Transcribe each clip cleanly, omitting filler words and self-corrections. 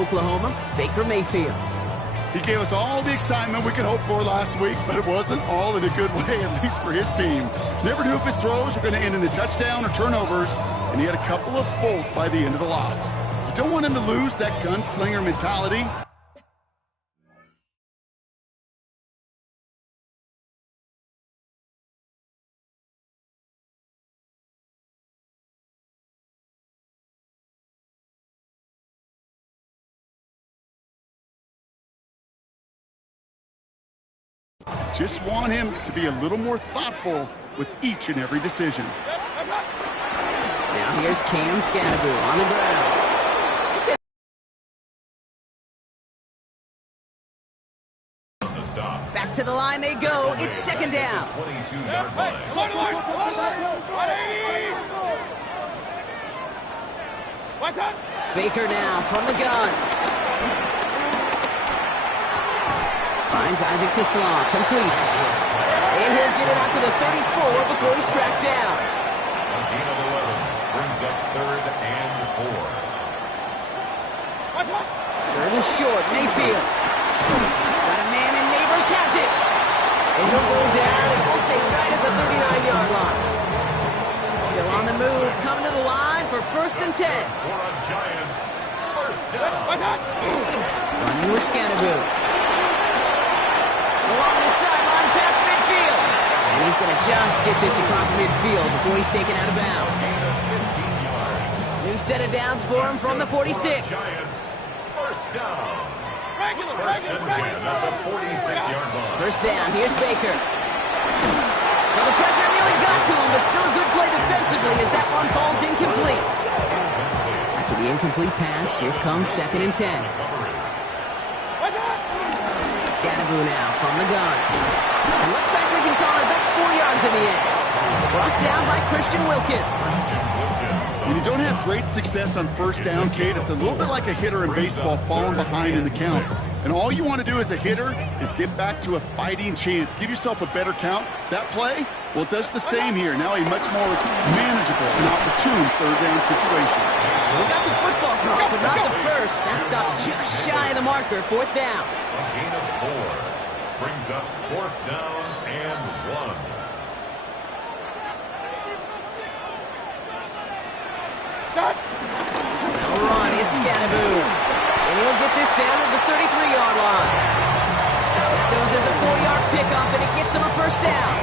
Oklahoma, Baker Mayfield. He gave us all the excitement we could hope for last week, but it wasn't all in a good way, at least for his team. Never knew if his throws were going to end in the touchdown or turnovers, and he had a couple of both by the end of the loss. You don't want him to lose that gunslinger mentality. Just want him to be a little more thoughtful with each and every decision. Now here's Cam Scanaboo on the ground. Back to the line they go. It's second down. 22-yard line. Baker now from the gun. Finds Isaac Tisland, complete. And he'll get it out to the 34 before he's tracked down. A gain of 11 brings up 3rd and 4. Third and short, Mayfield. Got a man and Neighbors has it. And he'll go down and we'll say right at the 39-yard line. Still on the move, coming to the line for 1st and 10. For a Giants first down. Running with Scanaboo. Along the sideline past midfield. And he's going to just get this across midfield before he's taken out of bounds. 15 yards. New set of downs for him from the 46. Giants first down. First and 10 at the 46-yard line. First down, here's Baker. Well, the pressure nearly got to him, but still a good play defensively as that one falls incomplete. After the incomplete pass, here comes 2nd and 10. Scanaboo now from the gun. And looks like we can call it back 4 yards in the end. Brought down by Christian Wilkins. When you don't have great success on first down, Kate, it's a little bit like a hitter in baseball falling behind in the count. And all you want to do as a hitter is get back to a fighting chance. Give yourself a better count. That play, well, it does the same here. Now a much more manageable and opportune third down situation. We got the football call, but not the first. That stopped just shy of the marker, 4th down. A gain of 4 brings up 4th down and 1. No run, it's Scanaboo. And he'll get this down to the 33-yard line. That goes as a 4-yard pickup, and it gets him a first down.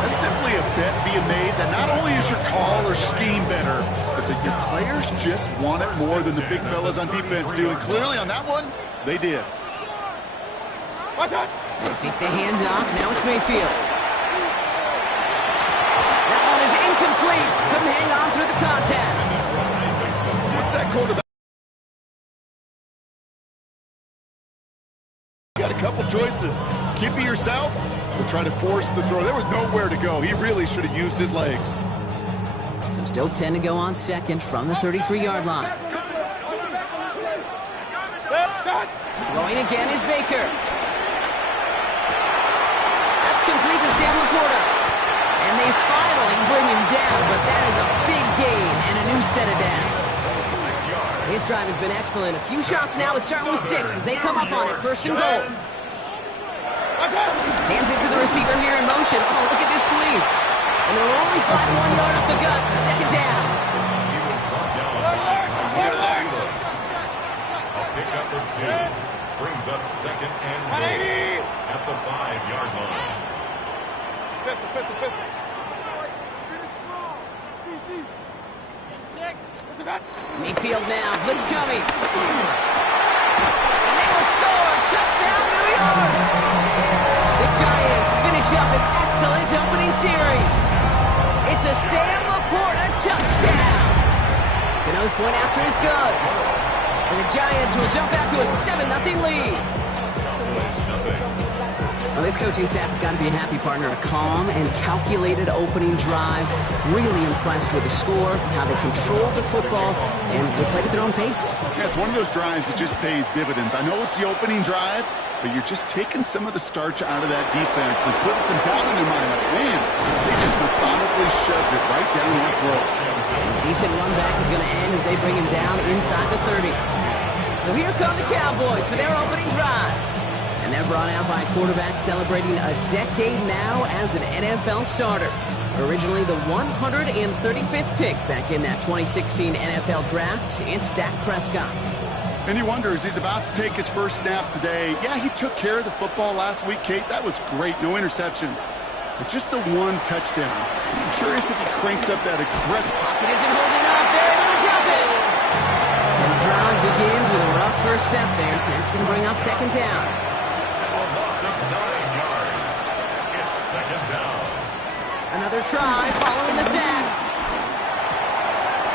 That's simply a bet being made that not only is your call or scheme better, but that your players just want it more than the big fellas on defense do. And clearly on that one, they did. They think the hand off. Now it's Mayfield. That one is incomplete. Couldn't hang on through the contact. What's that quarterback? You got a couple choices. Keep it yourself or try to force the throw. There was nowhere to go. He really should have used his legs. So still 10 to go on 2nd from the 33-yard line. Going again is Baker. That's complete to Sam Laporta. And they finally bring him down, but that is a big gain and a new set of downs. His drive has been excellent. A few shots now, it's starting with 6 as they come up on it. 1st and goal. Hands it to the receiver here in motion. Oh, look at this sweep. And they'll only find 1 yard up the gut. 2nd down. He was brought down by a pickup of 2 brings up 2nd and goal at the 5-yard line. Mayfield now, blitz coming. And they will score. Touchdown, New York. The Giants finish up an excellent opening series. It's a Sam Laporta touchdown. Gano's point after is good. And the Giants will jump out to a 7-0 lead. Well, this coaching staff has got to be a happy partner. A calm and calculated opening drive. Really impressed with the score, how they controlled the football, and they played at their own pace. Yeah, it's one of those drives that just pays dividends. I know it's the opening drive, but you're just taking some of the starch out of that defense and putting some doubt in their mind. Like, man, they just methodically shoved it right down their throat. Decent run back is going to end as they bring him down inside the 30. So here come the Cowboys for their opening drive. And they're brought out by a quarterback celebrating a decade now as an NFL starter. Originally the 135th pick back in that 2016 NFL Draft, it's Dak Prescott. And he wonders, he's about to take his first snap today. Yeah, he took care of the football last week, Kate. That was great. No interceptions. But just the one touchdown. I'm curious if he cranks up that aggressive. Pocket isn't holding up. They're able to drop it. And the drive begins with a rough first step there. That's going to bring up second down. A loss of 9 yards. It's second down. Another try following the sack.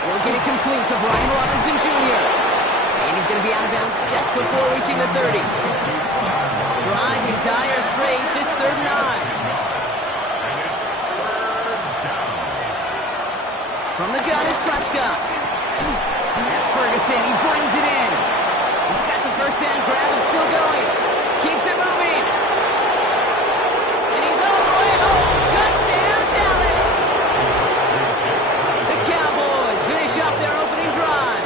They'll get it complete to Brian Robinson Jr. And he's going to be out of bounds just before reaching the 30. Driving dire straits, it's 3rd and 9. And it's 3rd down. From the gun is Prescott. That's Ferguson. He brings it in. He's got the first down grab and still going. Keeps it moving. And he's all the way home. Touchdown, Dallas. The Cowboys finish off their opening drive.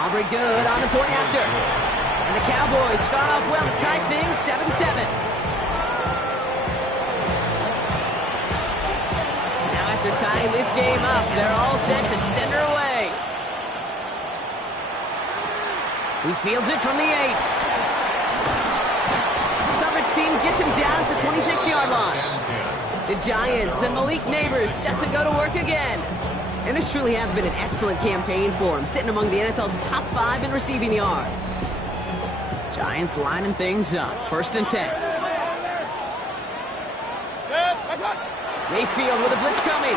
Aubrey good on the point after. And the Cowboys start off well to tie things 7-7. Now after tying this game up, they're all set to send her away. He fields it from the 8. Coverage team gets him down to the 26-yard line. The Giants and Malik Neighbors set to go to work again. And this truly has been an excellent campaign for him, sitting among the NFL's top 5 in receiving yards. Giants lining things up. 1st and 10. Mayfield with a blitz coming.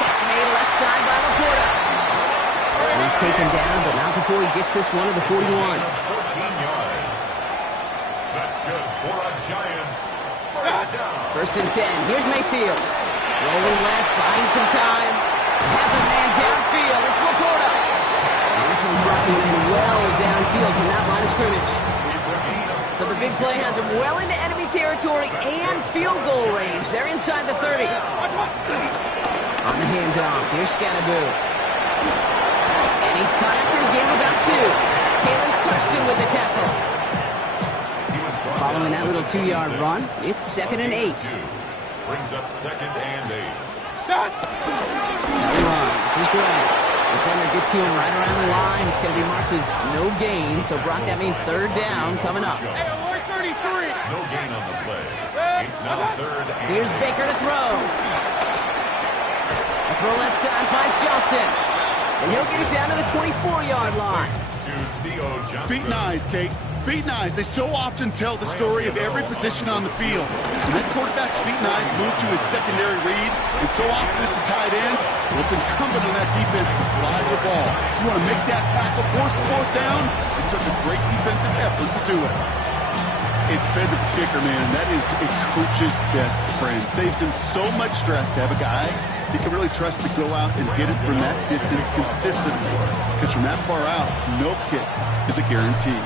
Catch made left side by Laporta. He's taken down, but not before he gets this one to the 41. 14 yards. That's good for a Giants. First down. 1st and 10. Here's Mayfield. Rolling left, buying some time. Has a man downfield. It's Laporta. And this one's brought to an end well downfield from that line of scrimmage. So the big play has him well into enemy territory and field goal range. They're inside the 30. On the handoff, here's Scannaboo. And he's caught after a gain of about 2. Kalen Carson with the tackle. Following that little 2-yard run, it's 2nd and 8. Brings up 2nd and 8. No run. This is great. Defender gets to him right around the line. It's going to be marked as no gain. So, Brock, that means 3rd down coming up. No gain on the play. It's now 3rd and Here's Baker to throw. A throw left side finds Johnson. And he'll get it down to the 24-yard line. to Theo Johnson. Feet and eyes, Kate. Feet and eyes. They so often tell the story of every position on the field. And that quarterback's feet and eyes move to his secondary read, and so often it's a tight end. Well, it's incumbent on that defense to fly to the ball. You want to make that tackle, force 4th down. It took a great defensive effort to do it. Defender kicker, man, that is a coach's best friend. Saves him so much stress to have a guy he can really trust to go out and hit it from that distance consistently. Because from that far out, no kick is a guarantee.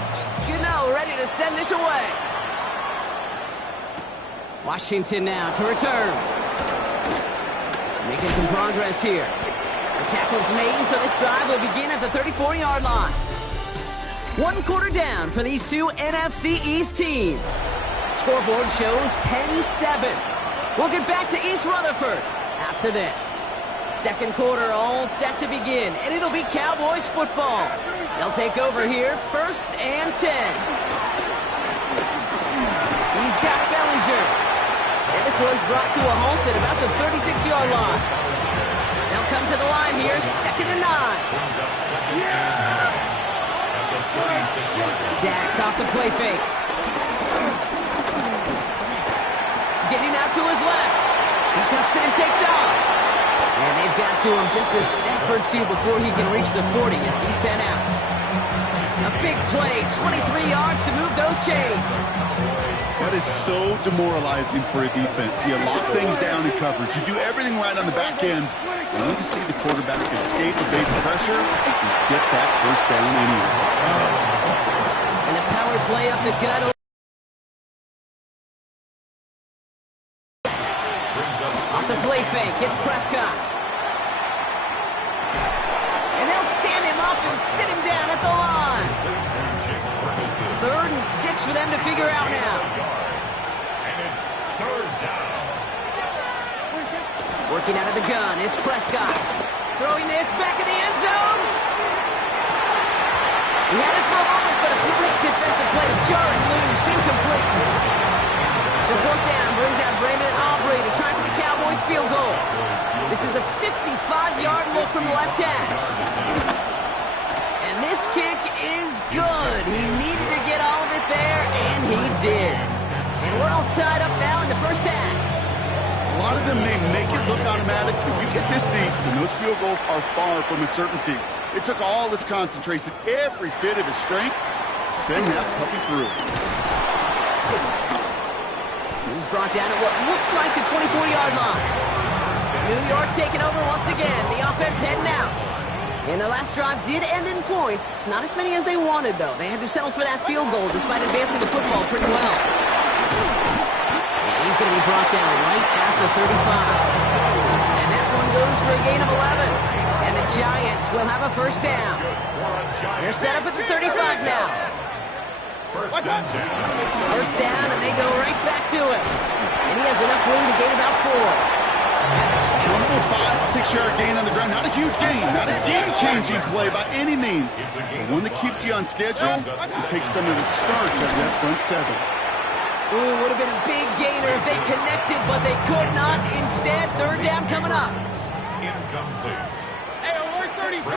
Gano ready to send this away. Washington now to return. Making some progress here. The tackle's made, so this drive will begin at the 34-yard line. 1 quarter down for these two NFC East teams. Scoreboard shows 10-7. We'll get back to East Rutherford after this. Second quarter all set to begin, and it'll be Cowboys football. They'll take over here, 1st and 10. He's got Bellinger. And this one's brought to a halt at about the 36-yard line. They'll come to the line here, 2nd and 9. Brings up 2nd and 9. Dak off the play fake. Getting out to his left. He tucks it and takes off. And they've got to him just a step or 2 before he can reach the 40 as he's sent out. A big play, 23 yards to move those chains. That is so demoralizing for a defense. You lock things down in coverage. You do everything right on the back end. You need to see the quarterback escape, evade the pressure, and get that first down anyway. And the power play up the gut. Off the play fake, it's Prescott. off and sit him down at the line. 3rd and 6 for them to figure out now. And it's 3rd down. Working out of the gun, it's Prescott. Throwing this back in the end zone. He had it for a moment, but a great defensive play. Jarring loose, incomplete. So 4th down brings out Brandon Aubrey to try for the Cowboys field goal. This is a 55-yard look from the left hash. And this kick is good. He needed to get all of it there, and he did. And we're all tied up now in the first half. A lot of them may make it look automatic, but you get this deep, and those field goals are far from a certainty. It took all his concentration, every bit of his strength, to send that puppy through. He's brought down at what looks like the 24-yard line. New York taking over once again. The offense heading out. And their last drive did end in points. Not as many as they wanted, though. They had to settle for that field goal despite advancing the football pretty well. And he's going to be brought down right at the 35. And that one goes for a gain of 11. And the Giants will have a first down. They're set up at the 35 now. First down, and they go right back to it. And he has enough room to gain about 4. Almost 5 to 6 yard gain on the ground. Not a huge gain, not a game-changing play by any means. But one that keeps you on schedule and takes some of the starch out of that front 7. Ooh, would have been a big gainer if they connected, but they could not. Instead, 3rd down coming up. Incomplete. Hey, over 30.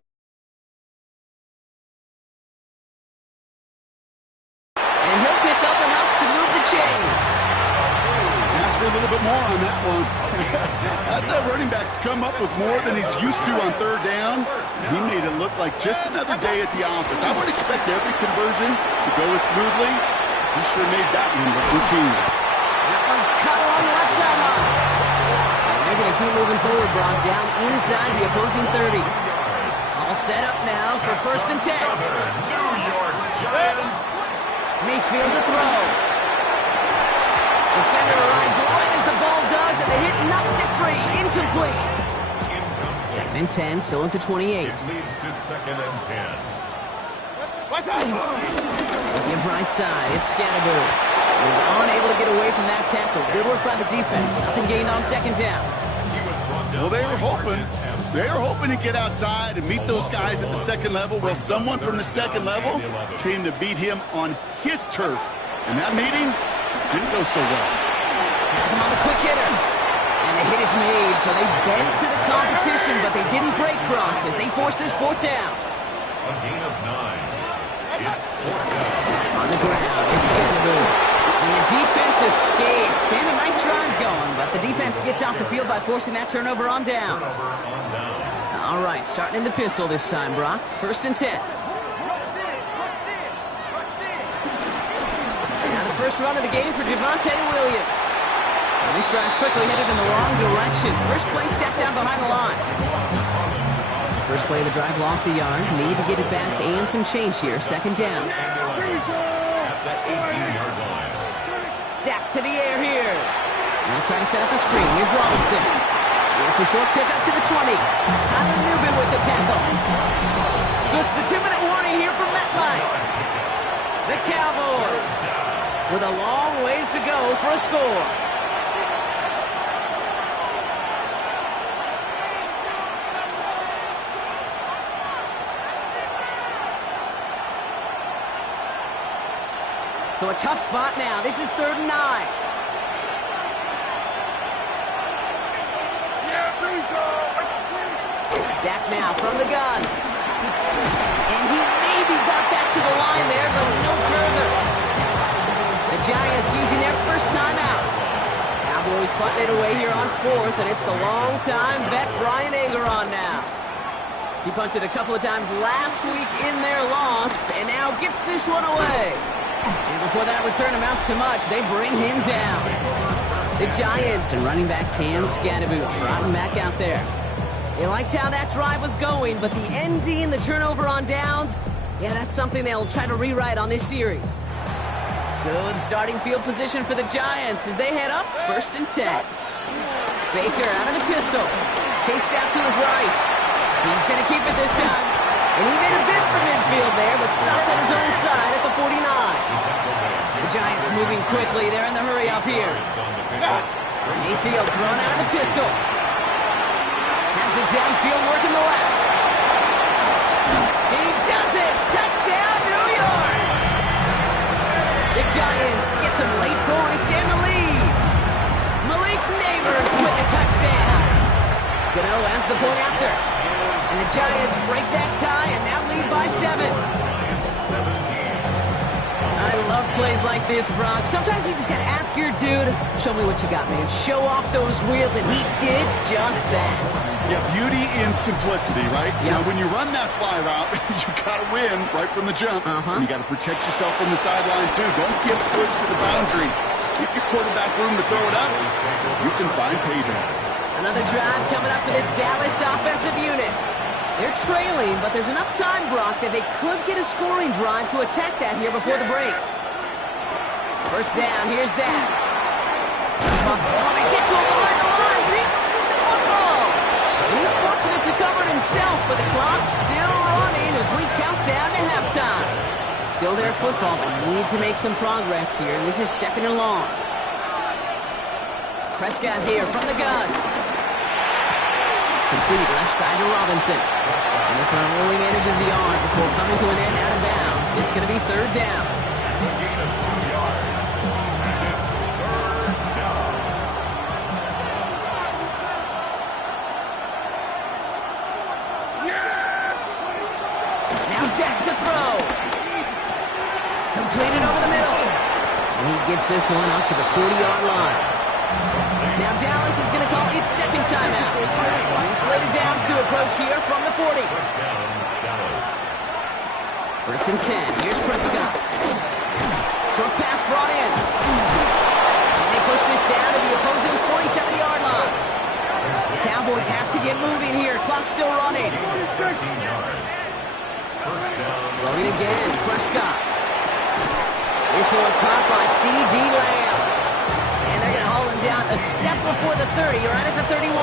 And he'll pick up enough to move the chains. Ask for a little bit more on that one. As that running back's come up with more than he's used to on 3rd down, he made it look like just another day at the office. I would expect every conversion to go as smoothly. He sure made that one look routine. That one's cut along the left sideline. And they're going to keep moving forward, Brock, down inside the opposing 30. All set up now for 1st and 10. New York Giants. Mayfield to throw. Defender arrives right as the ball does, and the hit knocks it free. Incomplete. 2nd and 10, still at the 28. It leads to 2nd and 10. Looking right side, it's Scatterbury. He's unable to get away from that tackle. Good work by the defense. Nothing gained on 2nd down. Well, they were hoping to get outside and meet those guys at the 2nd level. Well, someone from the 2nd level came to beat him on his turf. And that meeting didn't go so well. Has him on the quick hitter. And the hit is made, so they bent to the competition, but they didn't break, Brock, as they force this 4th down. A gain of 9. It's 4th down. On the ground, it's Scatterbury. And the defense escapes. And a nice drive going, but the defense gets off the field by forcing that turnover on downs. All right, starting in the pistol this time, Brock. 1st and 10. Now the first run of the game for Javonte Williams. And this drive's quickly headed in the wrong direction. First play set down behind the line. First play of the drive lost a yard. Need to get it back and some change here. 2nd down. At the 18-yard line. Dak to the air here. Now trying to set up the screen. Here's Robinson. It's a short pick up to the 20. Tyler Nubin with the tackle. So it's the 2-minute warning here from MetLife. The Cowboys with a long ways to go for a score. So a tough spot now. This is 3rd and 9. Dak now from the gun. And he maybe got back to the line there, but no further. The Giants using their first timeout. Cowboys putting it away here on 4th, and it's the long-time vet Brian Ageron now. He punted a couple of times last week in their loss, and now gets this one away. And before that return amounts to much, they bring him down. The Giants and running back Cam Scatterbury trotting back out there. They liked how that drive was going, but the ending, the turnover on downs, yeah, that's something they'll try to rewrite on this series. Good starting field position for the Giants as they head up 1st and 10. Baker out of the pistol. Chased out to his right. He's going to keep it this time. And he made a bid for midfield there, but stopped on his own side at the 49. The Giants moving quickly. They're in the hurry up here. Mayfield thrown out of the pistol. Has it downfield, working the left. He does it! Touchdown, New York! The Giants get some late points in the lead. Malik Neighbors with the touchdown. Gano ends the point after. And the Giants break that tie and now lead by 7. I love plays like this, Brock. Sometimes you just gotta ask your dude, show me what you got, man. Show off those wheels, and he did just that. Yeah, beauty in simplicity, right? Yep. Now, when you run that fly route, you gotta win right from the jump. And you gotta protect yourself from the sideline, too. Don't get pushed to the boundary. Give your quarterback room to throw it up. You can find payback. Another drive coming up for this Dallas offensive unit. They're trailing, but there's enough time, Brock, that they could get a scoring drive to attack that here before the break. First down, here's Dak. They get to him behind the line, and he loses the football. He's fortunate to cover it himself, but the clock's still running as we count down to halftime. Still their football, but need to make some progress here. This is 2nd and long. Prescott here from the gun. Complete left side to Robinson. And this one only manages the yard before coming to an end out of bounds. It's going to be 3rd down. It's a gain of 2 yards. And it's 3rd down. Now Dak to throw. Completed over the middle. And he gets this one out to the 40-yard line. Now Dallas is going to call its 2nd timeout. Slated downs to approach here from the 40. First down, Dallas. 1st and 10. Here's Prescott. Short pass brought in. And they push this down to the opposing 47-yard line. The Cowboys have to get moving here. Clock's still running. 13 yards. First down. Throwing again. Prescott. This one caught by C.D. Lamb. And they're going to haul him down a step before the 30, right at the 31.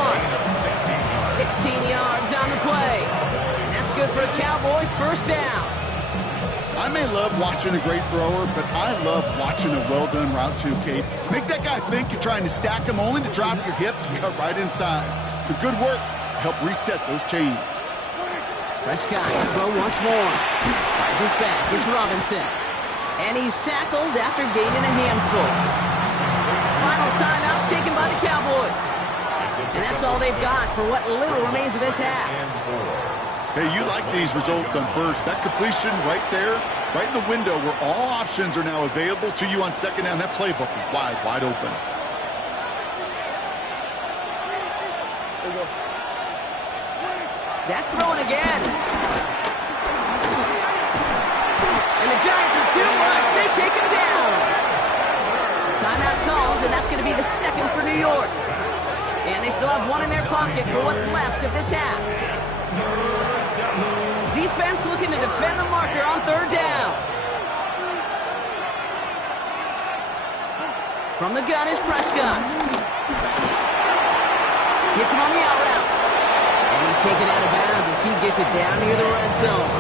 16 yards on the play. And that's good for a Cowboys first down. I may love watching a great thrower, but I love watching a well-done route too, Kate. Make that guy think you're trying to stack him only to drop your hips and cut right inside. Some good work to help reset those chains. Prescott to throw once more. Finds his back. It's Robinson. And he's tackled after gaining a handful. Final timeout taken by the Cowboys. And that's all they've got for what little remains of this half. Hey, you like these results on first. That completion right there, right in the window where all options are now available to you on 2nd down. That playbook is wide, wide open. Dak throwing again. And the Giants are too much. They take him down. Timeout calls, and that's going to be the 2nd for New York. And they still have one in their pocket for what's left of this half. Defense looking to defend the marker on 3rd down. From the gun is Prescott. Gets him on the out route. And he's taken out of bounds as he gets it down near the red zone.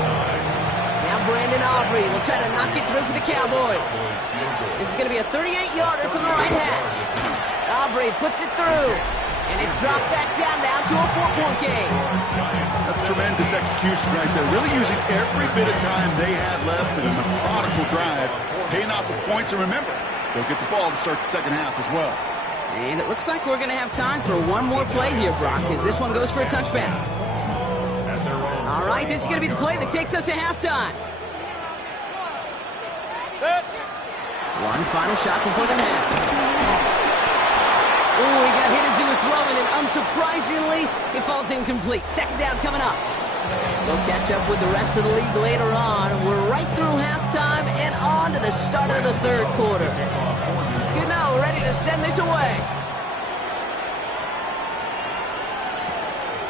Now Brandon Aubrey will try to knock it through for the Cowboys. This is going to be a 38-yarder from the right hash. Aubrey puts it through. And it's dropped back down now to a 4-point game. That's tremendous execution right there. Really using every bit of time they had left in a methodical drive. Paying off with points. And remember, they'll get the ball to start the 2nd half as well. And it looks like we're going to have time for one more play here, Brock, as this one goes for a touchback. All right, this is going to be the play that takes us to halftime. One final shot before the half. Oh, he got hit as he was throwing, and unsurprisingly, it falls incomplete. 2nd down coming up. We'll catch up with the rest of the league later on. We're right through halftime and on to the start of the 3rd quarter. Gano ready to send this away.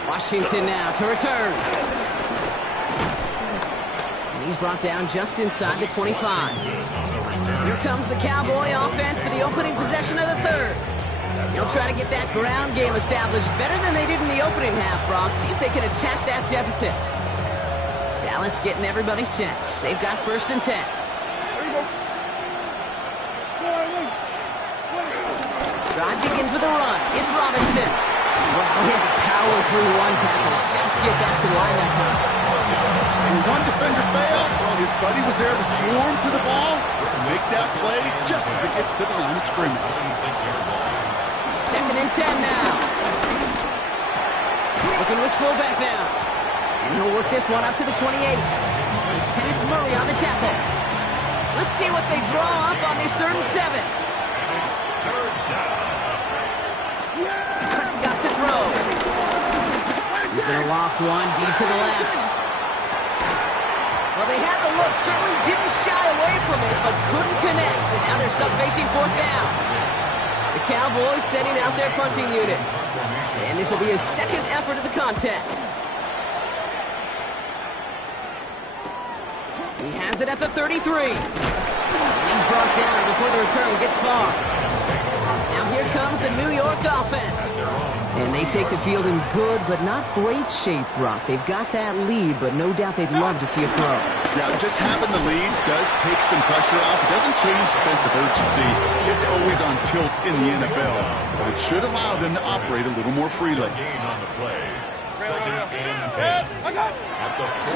Washington now to return. And he's brought down just inside the 25. Here comes the Cowboy offense for the opening possession of the 3rd. They'll try to get that ground game established better than they did in the opening half, Brock. See if they can attack that deficit. Dallas getting everybody set. They've got 1st and 10. Drive begins with a run. It's Robinson. Wow, he had to power through one tackle just to get back to the line that time. And one defender failed. Well, his buddy was there to swarm to the ball and make that play just as it gets to the line of scrimmage. 2nd and 10 now. Looking to his fullback now. And he'll work this one up to the 28. It's Kenneth Murray on the tackle. Let's see what they draw up on this 3rd and 7. Prescott to throw. He's going to loft one deep to the left. Well, they had the look, certainly didn't shy away from it, but couldn't connect. And now they're stuck facing 4th down. The Cowboys setting out their punting unit. And this will be his 2nd effort of the contest. He has it at the 33. And he's brought down before the return gets far. Now here comes the New York offense. And they take the field in good but not great shape, Brock. They've got that lead, but no doubt they'd love to see a throw. Yeah, just having the lead does take some pressure off. It doesn't change the sense of urgency. It's always on tilt in the NFL. But it should allow them to operate a little more freely.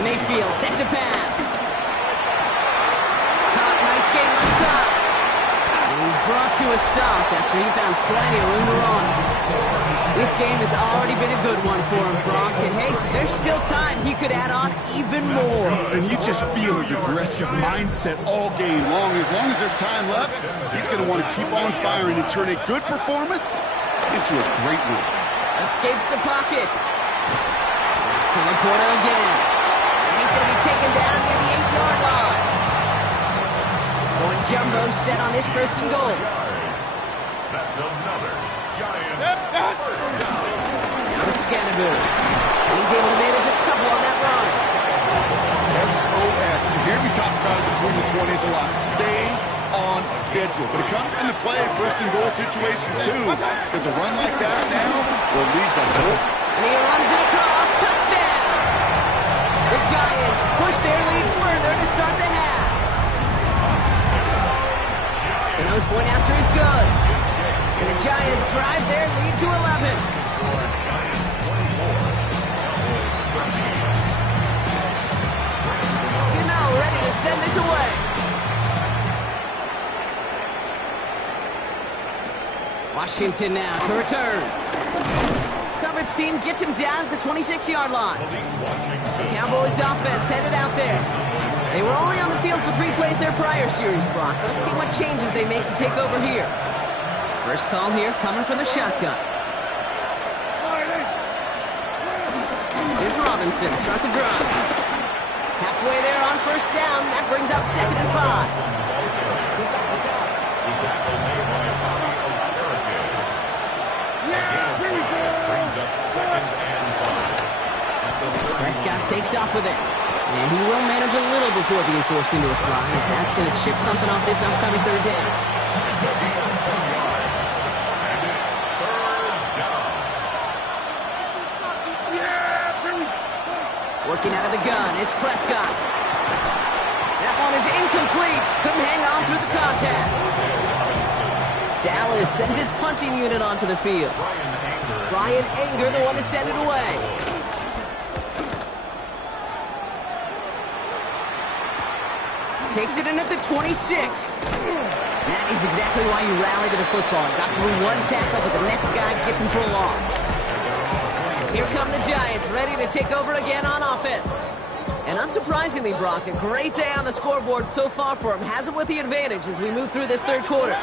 Mayfield set to pass. Caught, nice game on top. And he's brought to a stop after he found plenty of room to run. This game has already been a good one for him, Brock. And hey, there's still time he could add on even more. And you just feel his aggressive mindset all game long. As long as there's time left, he's going to want to keep on firing and turn a good performance into a great one. Escapes the pocket. That's Laporta again. And he's going to be taken down near the 8-yard line. Going jumbo set on this 1st and goal. That's another Giants first down. Now it's Scannaboo. And he's able to manage a couple on that run. SOS. You hear me talk about it between the 20s a lot. Stay on schedule. But it comes into play in 1st and goal situations too. Because a run like that now, well, leaves a hope. And he runs it across. Touchdown! The Giants push their lead further to start the half. The nose point after is good. And the Giants drive their lead to 11. Ready to send this away. Washington now to return. Coverage team gets him down at the 26-yard line. The Cowboys offense headed out there. They were only on the field for 3 plays their prior series, Brock. Let's see what changes they make to take over here. First call here coming from the shotgun. Here's Robinson, start the drive. Halfway there on 1st down. That brings up 2nd and 5. Prescott takes off with it. And he will manage a little before being forced into a slide, as that's going to chip something off this upcoming 3rd down. Working out of the gun, it's Prescott. That one is incomplete. Couldn't hang on through the contact. Dallas sends its punching unit onto the field. Bryan Anger, the one to send it away. Takes it in at the 26. That is exactly why you rally to the football. Got through one tackle, but the next guy gets him for a loss. Here come the Giants, ready to take over again on offense. And unsurprisingly, Brock, a great day on the scoreboard so far for him. Has it with the advantage as we move through this 3rd quarter.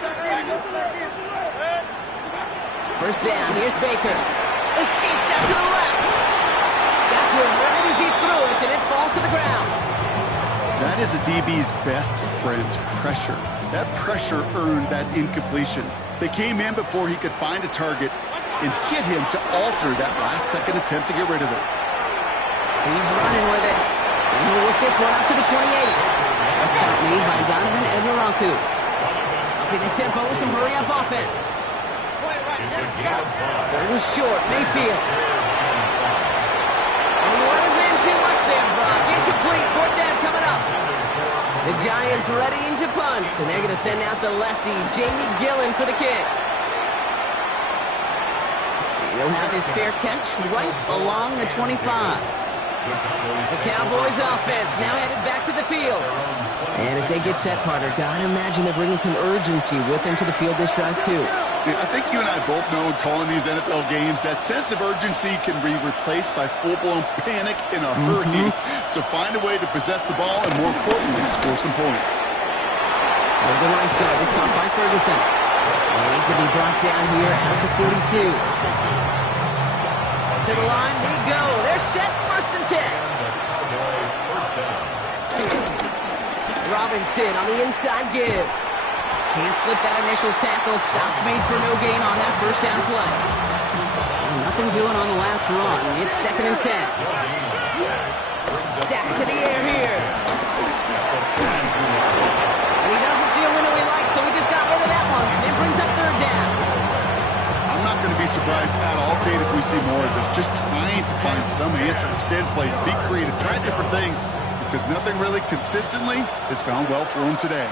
First down, here's Baker. Escapes out to the left. Got to him right as he threw it, and it falls to the ground. That is a DB's best friend, pressure. That pressure earned that incompletion. They came in before he could find a target and hit him to alter that last-second attempt to get rid of it. He's running with it. And he'll work this one up to the 28. That's not made by Donovan Ezra-Ranku. Upping the tempo with some hurry-up offense. 3rd and short, Mayfield. And he let his man too much there, Brock. Incomplete. Giants readying to punt, and they're going to send out the lefty, Jamie Gillen, for the kick. He'll have his fair catch right along the 25. The Cowboys offense now headed back to the field. And as they get set, Carter, gotta imagine they're bringing some urgency with them to the field this drive, too. I think you and I both know in calling these NFL games that sense of urgency can be replaced by full-blown panic in a hurry. So find a way to possess the ball and, more importantly, score some points. Over the right side, this caught by Ferguson. And he's going to be brought down here at the 42. To the line we go. They're set, 1st and 10. Robinson on the inside give. Can't slip that initial tackle. Stops made for no gain on that 1st down play. And nothing doing on the last run. It's 2nd and 10. Dak to the air here. And he doesn't see a window he likes, so he just got rid of that one. It brings up 3rd down. I'm not going to be surprised at all, Kate, if we see more of this. Just trying to find some answer. Extend plays, be creative, try different things. Because nothing really consistently has gone well for him today.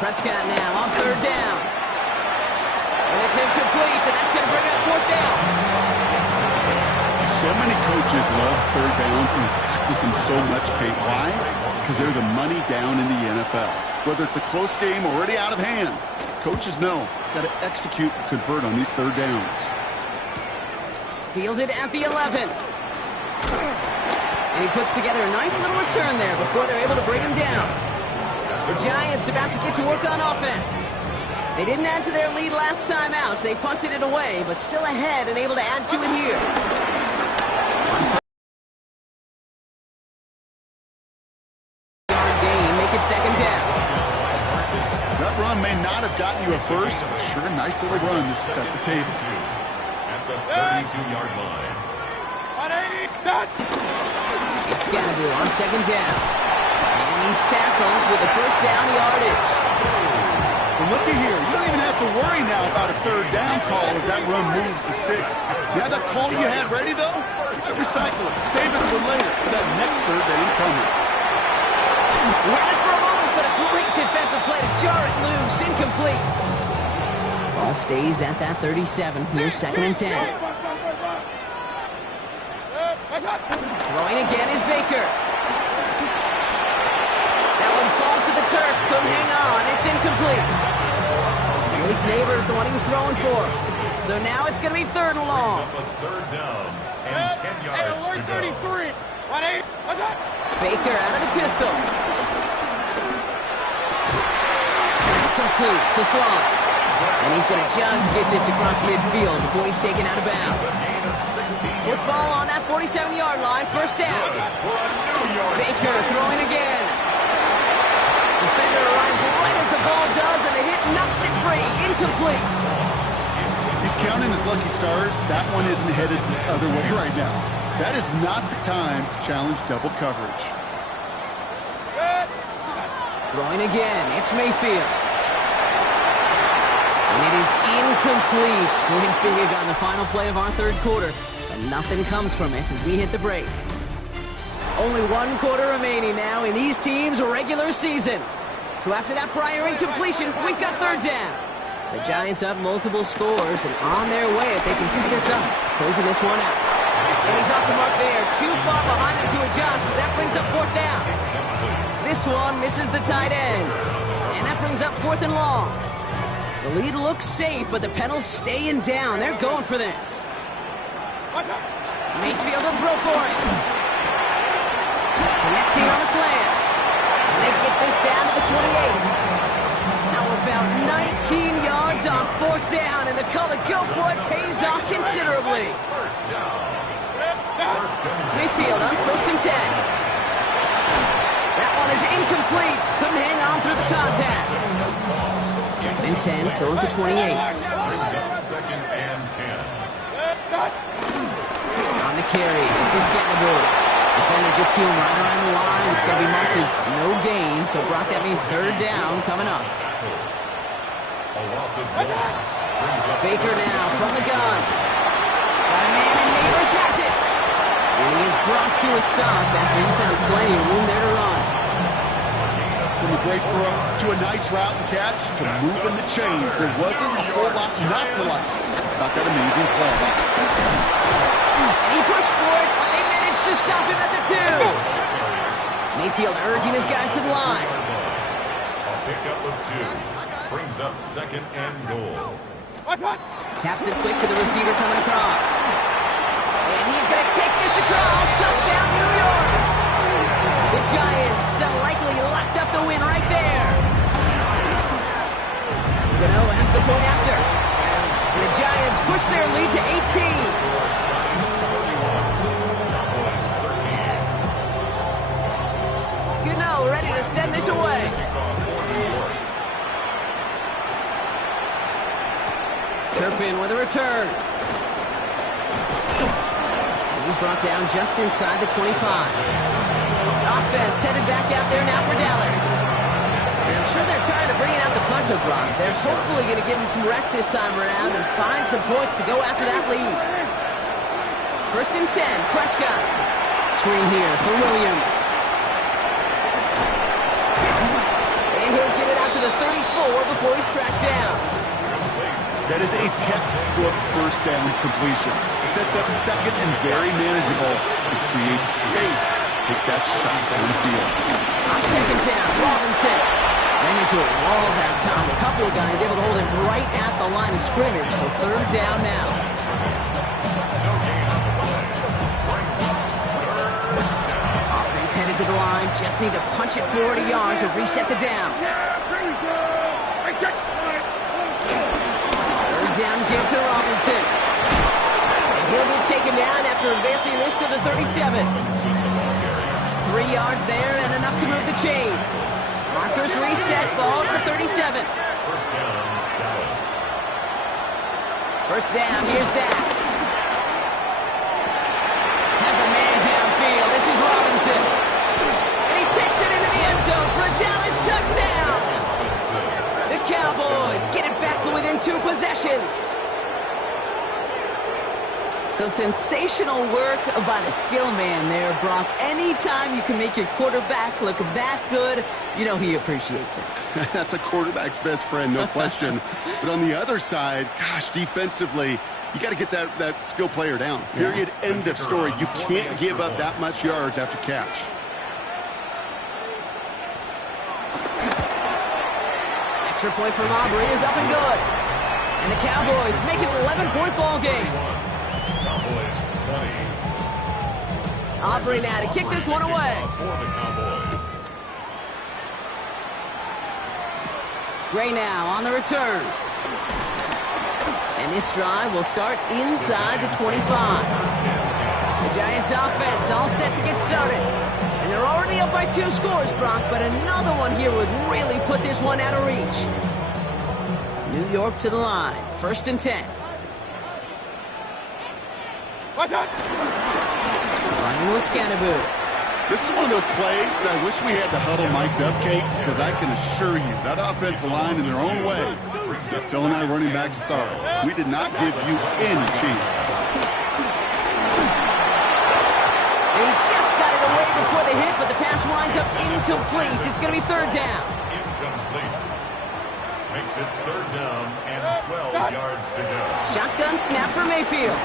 Prescott now on 3rd down. And it's incomplete, and that's going to bring up 4th down. So many coaches love 3rd downs and practice them so much, Kate. Why? Because they're the money down in the NFL. Whether it's a close game or already out of hand, coaches know got to execute and convert on these 3rd downs. Fielded at the 11. And he puts together a nice little return there before they're able to bring him down. The Giants about to get to work on offense. They didn't add to their lead last time out. They punted it away, but still ahead and able to add to it here. Gain, make it 2nd down. That run may not have gotten you a first, but sure, a nice little run to set the table. At the 32-yard line. It's Scannaboo on 2nd down. And he's tackled with the 1st down yardage. But looky here, you don't even have to worry now about a 3rd down call as that run moves the sticks. You have that call you had ready, though? You gotta recycle it. Save it for later for that next 3rd down coming. We had it for a moment, but a great defensive play to jar it loose. Incomplete. Ball stays at that 37. Here's 2nd and 10. Throwing again is Baker. That one falls to the turf. Couldn't hang on. It's incomplete. Malik Neighbors the one he was throwing for. So now it's going to be 3rd and long. Up a 3rd down and 10 yards to go. Baker out of the pistol. That's complete to Sloan. And he's going to just get this across midfield before he's taken out of bounds. Football on that 47-yard line, 1st down. Baker throwing again. Defender arrives right as the ball does, and the hit knocks it free. Incomplete. He's counting his lucky stars. That one isn't headed the other way right now. That is not the time to challenge double coverage. Throwing again. It's Mayfield. And it is incomplete. Went big on the final play of our 3rd quarter. And nothing comes from it as we hit the break. Only 1 quarter remaining now in these teams' regular season. So after that prior incompletion, we've got 3rd down. The Giants up multiple scores and on their way if they can keep this up, closing this one out. And he's off the mark there. Too far behind him to adjust. That brings up 4th down. This one misses the tight end. And that brings up 4th and long. The lead looks safe, but the Penals staying down. They're going for this. Mayfield will throw for it. Connecting on the slant. And they get this down to the 28. Now about 19 yards on 4th down, and the call to go for it pays off considerably. Mayfield on 1st and 10. That one is incomplete. Couldn't hang on through the contact. 2nd and 10, so at the 28. Brings up 2nd and 10. On the carry, this is Scannaboo. Defender gets to him right around the line. It's going to be marked as no gain, so Brock, that means 3rd down coming up. Baker now from the gun. Got a man, and Neighbors has it. And he is brought to a stop after he found plenty of room there to run. From a great throw to a nice route and catch to moving the chains. There wasn't a whole lot not to like about that amazing play. And he pushed for it, but they managed to stop him at the 2. Mayfield urging his guys to the line. A pickup of 2. Brings up second and goal. Taps it quick to the receiver coming across. And he's going to take this across. Touchdown, New York. The Giants likely locked up the win right there. Gano adds the point after. And the Giants push their lead to 18. Gano ready to send this away. Turpin with a return. And he's brought down just inside the 25. Offense headed back out there now for Dallas. And I'm sure they're tired of bringing out the puncher, Brock. They're hopefully going to give him some rest this time around and find some points to go after that lead. 1st and 10, Prescott. Screen here for Williams. And he'll get it out to the 34 before he's tracked down. That is a textbook first down completion. Sets up second and very manageable and creates space. Take that shot downfield. On 2nd down, Robinson ran into a wall that time. A couple of guys able to hold him right at the line of scrimmage. So 3rd down now. Offense headed to the line. Just need to punch it 40 yards to reset the downs. 3rd down, give to Robinson. He'll be taken down after advancing this to the 37. 3 yards there and enough to move the chains. Markers reset, ball at the 37. 1st down, Dallas. 1st down, here's Dak. Has a man downfield. This is Robinson. And he takes it into the end zone for a Dallas touchdown. The Cowboys get it back to within 2 possessions. So sensational work by the skill man there, Brock. Anytime you can make your quarterback look that good, you know he appreciates it. That's a quarterback's best friend, no question. But on the other side, gosh, defensively, you got to get that skill player down. Period, end of story. You can't give up that much yards after catch. Extra point from Aubrey is up and good. And the Cowboys make it an 11-point ball game. Cowboys 20. Aubrey now to kick this one away. For the Cowboys. Gray now on the return. And this drive will start inside the 25. The Giants offense all set to get started. And they're already up by 2 scores, Brock, but another one here would really put this one out of reach. New York to the line. 1st and 10. Running with Scannaboo. This is one of those plays that I wish we had the huddle mic'd up, Kate, because I can assure you that offensive line in their own way is telling our running backs sorry. We did not give you any chance. They just got it away before the hit, but the pass winds up incomplete. It's going to be 3rd down. Incomplete. Makes it 3rd down and 12 yards to go. Shotgun snap for Mayfield.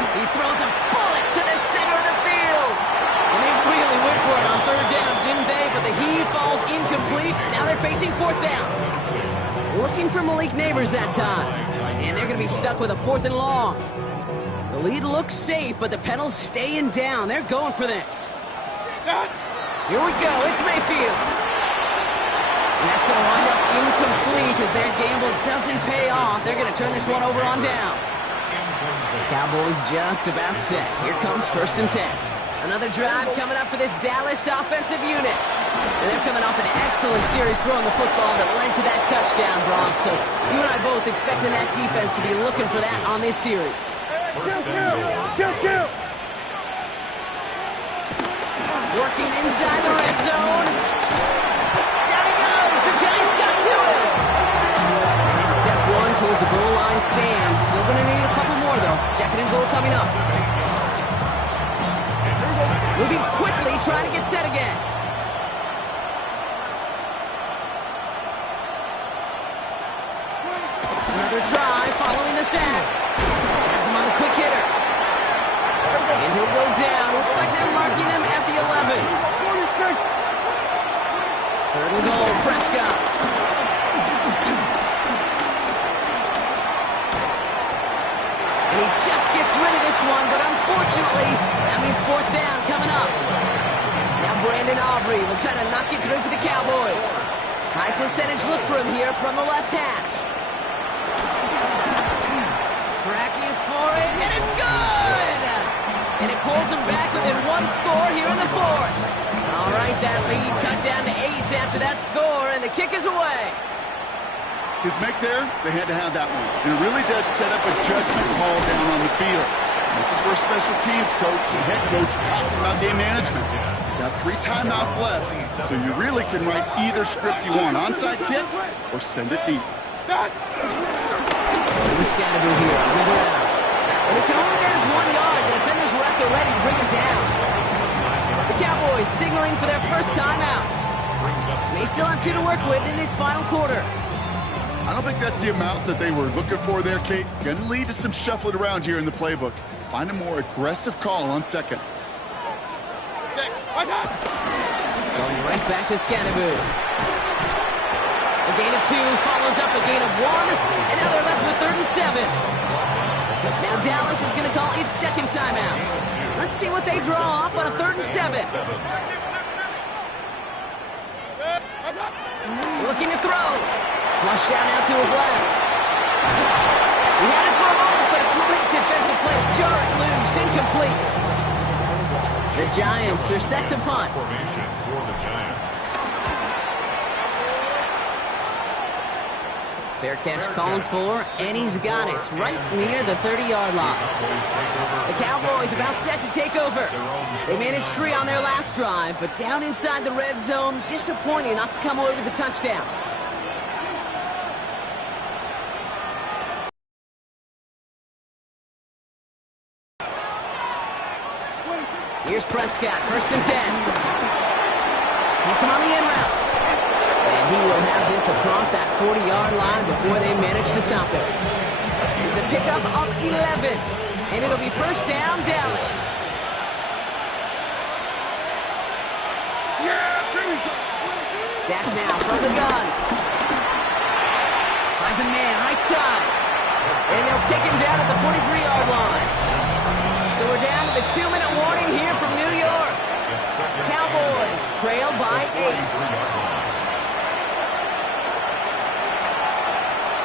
He throws a bullet to the center of the field. And they really went for it on 3rd down, didn't they? But the heave falls incomplete. Now they're facing 4th down. Looking for Malik Neighbors that time. And they're going to be stuck with a 4th and long. The lead looks safe, but the pedals staying down. They're going for this. Here we go. It's Mayfield. And that's going to wind up incomplete as their gamble doesn't pay off. They're going to turn this one over on downs. Cowboys just about set. Here comes 1st and 10. Another drive coming up for this Dallas offensive unit. And they're coming off an excellent series throwing the football that led to that touchdown, Brock. So you and I both expecting that defense to be looking for that on this series. Working inside the red zone. Down he goes. The Giants got to him. And it's step 1 towards the goal line will stand. Still going to need a couple more, though. Second and goal coming up. Moving quickly, trying to get set again. Another try following the sack. Has him on the quick hitter. And he'll go down. Looks like they're marking him at the 11. Third and goal, Prescott. And he just gets rid of this one, but unfortunately, that means fourth down coming up. Now Brandon Aubrey will try to knock it through for the Cowboys. High percentage look for him here from the left hash. Cracking for it, and it's good! And it pulls him back within one score here in the fourth. All right, that lead cut down to 8 after that score, and the kick is away. His make there, they had to have that one. And it really does set up a judgment call down on the field. This is where special teams coach and head coach are talking about game management. Got 3 timeouts left, so you really can write either script you want. Onside kick or send it deep. Scannable here on the ground. And if he only manage 1 yard, the defenders were at the ready to bring him down. The Cowboys signaling for their first timeout. They still have 2 to work with in this final quarter. I don't think that's the amount that they were looking for there, Kate. Going to lead to some shuffling around here in the playbook. Find a more aggressive call on second. Going right back to Scannable. A gain of 2 follows up a gain of 1, and now they're left with 3rd and 7. Now Dallas is going to call its second timeout. Let's see what they draw up on a 3rd and 7. Looking to throw. Flush out now to his left. He had it for a moment, but a great defensive play to jar it loose, incomplete. The Giants are set to punt. Formation for the Giants. Fair catch called for, and he's got it right near the 30-yard line. The Cowboys about set to take over. They managed 3 on their last drive, but down inside the red zone, disappointing not to come away with a touchdown. Here's Prescott, 1st and 10. Hits him on the in route. And he will have this across that 40-yard line before they manage to stop him. It's a pickup of 11. And it'll be first down, Dallas. Dak now from the gun. Finds a man right side. And they'll take him down at the 43-yard line. So we're down to the 2-minute warning here from New York. Cowboys trail by 8.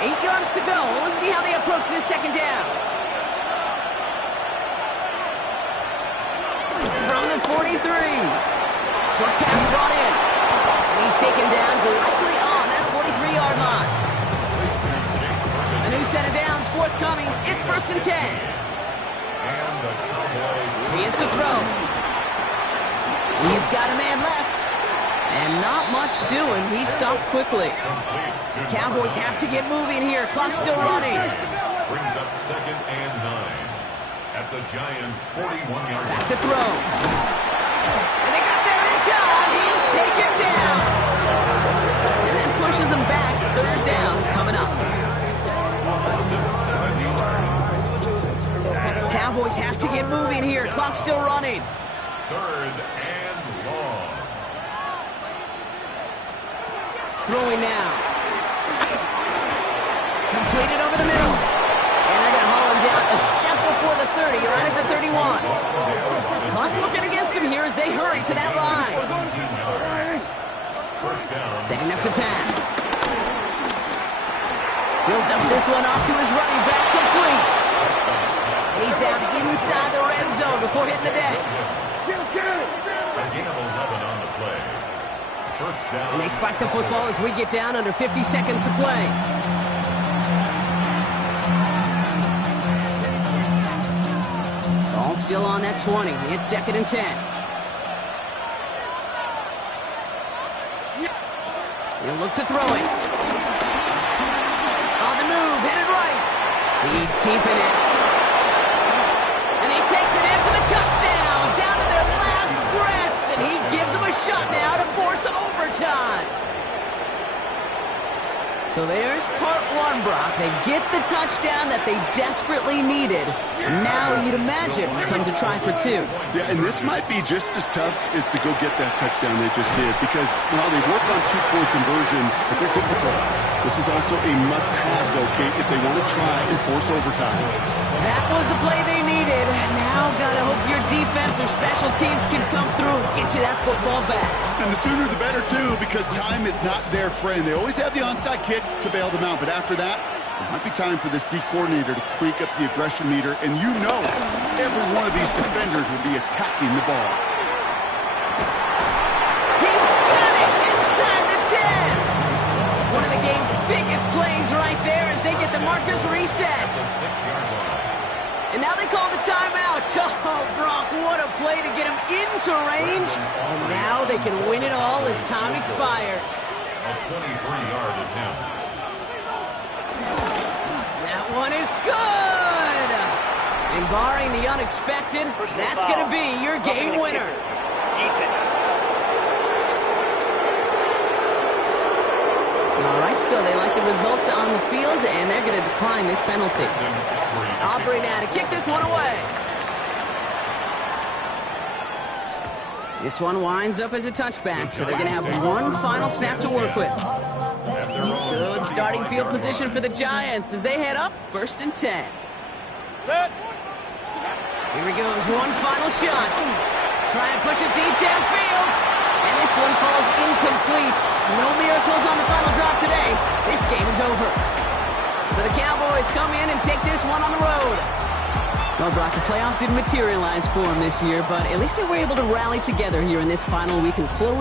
8 yards to go. Let's see how they approach this second down. From the 43. Short pass brought in. And he's taken down directly on that 43-yard line. A new set of downs forthcoming. It's 1st and 10. He is to throw. He's got a man left. And not much doing. He stopped quickly. Cowboys have to get moving here. Clock still running. Brings up 2nd and 9 at the Giants' 41-yard line. Back to throw. And they got there in time. He's taken down. And then pushes him back. 3rd down coming up. Cowboys have to get moving here. Clock still running. 3rd and long. Throwing now. Completed over the middle. And they're going to haul him down a step before the 30, right at the 31. Clock looking against him here as they hurry to that line. 17 yards. First down. Setting up to pass. He'll dump this one off to his running back, complete. And he's down inside the red zone before hitting the deck. A gain of 11 on the play. First down. And they spike the football as we get down under 50 seconds to play. Ball still on that 20. It's 2nd and 10. He'll look to throw it. On the move, headed right. He's keeping it. And he takes it in for the touchdown. Down to their last breaths. And he gives them a shot now to force overtime. So there's part one, Brock. They get the touchdown that they desperately needed. Now, you'd imagine, comes a try for two. Yeah, and this might be just as tough as to go get that touchdown they just did because, well, they work on two-point conversions, but they're difficult. This is also a must-have, though, Kate, if they want to try and force overtime. That was the play they needed. Now, gotta hope your defense or special teams can come through and get you that football back. And the sooner the better, too, because time is not their friend. They always have the onside kick to bail them out, but after that, it might be time for this D coordinator to crank up the aggression meter, and you know every one of these defenders will be attacking the ball. He's got it inside the 10. One of the game's biggest plays right there as they get the markers reset. And now they call the timeout. Oh, Brock, what a play to get him into range. And now they can win it all as time expires. A 23-yard attempt. That one is good. And barring the unexpected, that's going to be your game winner. All right, so they like the results on the field, and they're going to decline this penalty. Aubrey now to kick this one away. This one winds up as a touchback, so they're going to have one final snap to work with. Good starting field position for the Giants as they head up 1st and 10. Here he goes, one final shot. Try and push it deep downfield. And this one falls incomplete. No miracles on the final drop today. This game is over. So the Cowboys come in and take this one on the road. Well, Brock, the playoffs didn't materialize for them this year, but at least they were able to rally together here in this final week and close